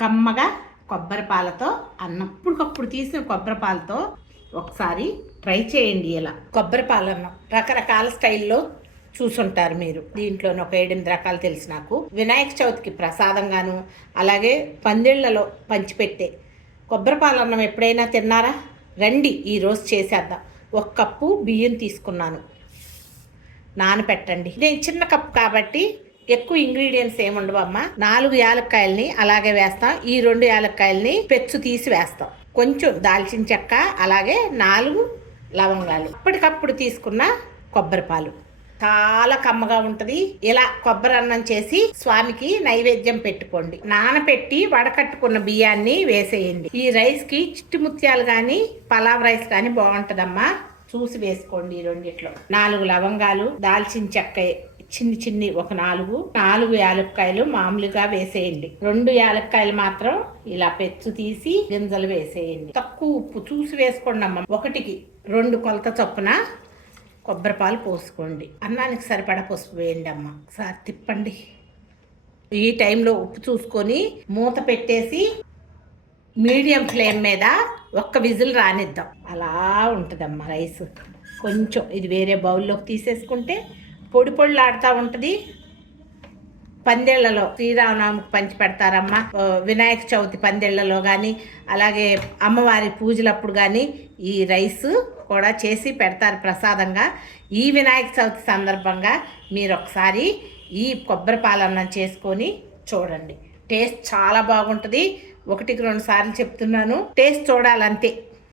కమ్మగా కొబ్బరి పాలతో అన్నం ఇప్పటికప్పుడు తీసిన కొబ్బరి పాలతో ఒకసారి ట్రై చేయండి ఇలా. కొబ్బరి పాలన్నం రకరకాల స్టైల్లో చూసుంటారు మీరు. దీంట్లోనే ఒక ఏడెనిమిది రకాలు తెలుసు నాకు. వినాయక చవితికి ప్రసాదంగాను అలాగే పందిళ్ళలో పంచిపెట్టే కొబ్బరి పాలన్నం ఎప్పుడైనా తిన్నారా? రండి ఈరోజు చేసేద్దాం. ఒక కప్పు బియ్యం తీసుకున్నాను. నానపెట్టండి. నేను చిన్న కప్ కాబట్టి ఎక్కువ ఇంగ్రీడియంట్స్ ఏముండవమ్మా నాలుగు యాలక్కాయల్ని అలాగే వేస్తాం. ఈ రెండు యాలక్కాయల్ని పెచ్చు తీసి వేస్తాం. కొంచెం దాల్చిన చెక్క అలాగే నాలుగు లవంగాలు. అప్పటికప్పుడు తీసుకున్న కొబ్బరి పాలు. చాలా కమ్మగా ఉంటుంది. ఇలా కొబ్బరి అన్నం చేసి స్వామికి నైవేద్యం పెట్టుకోండి. నానపెట్టి వడకట్టుకున్న బియ్యాన్ని వేసేయండి. ఈ రైస్కి చిట్టి ముత్యాలు కానీ పలావ్ రైస్ కానీ బాగుంటుందమ్మా. చూసి వేసుకోండి ఈ రెండిట్లో. నాలుగు లవంగాలు దాల్చిన చెక్క చిన్ని చిన్ని ఒక నాలుగు నాలుగు యాలక్కాయలు మామూలుగా వేసేయండి. రెండు యాలక్కాయలు మాత్రం ఇలా పెచ్చు తీసి గింజలు వేసేయండి. తక్కువ ఉప్పు చూసి వేసుకోండి అమ్మ. ఒకటికి రెండు కొలత చొప్పున కొబ్బరిపాలు పోసుకోండి. అన్నానికి సరిపడా పసుపు వేయండి అమ్మ. ఒకసారి తిప్పండి. ఈ టైంలో ఉప్పు చూసుకొని మూత పెట్టేసి మీడియం ఫ్లేమ్ మీద ఒక్క విజిల్ రానిద్దాం. అలా ఉంటుందమ్మా రైస్. కొంచెం ఇది వేరే బౌల్లోకి తీసేసుకుంటే పొడి పొడిలాడుతూ ఉంటుంది. పందేళ్ళలో శ్రీరామనవమికి పంచి పెడతారమ్మ. వినాయక చవితి పందేళ్ళలో కానీ అలాగే అమ్మవారి పూజలప్పుడు కానీ ఈ రైస్ కూడా చేసి పెడతారు ప్రసాదంగా. ఈ వినాయక చవితి సందర్భంగా మీరు ఒకసారి ఈ కొబ్బరి పాలన్నం చేసుకొని చూడండి. టేస్ట్ చాలా బాగుంటుంది. ఒకటికి రెండు సార్లు చెప్తున్నాను. టేస్ట్ చూడాలంతే.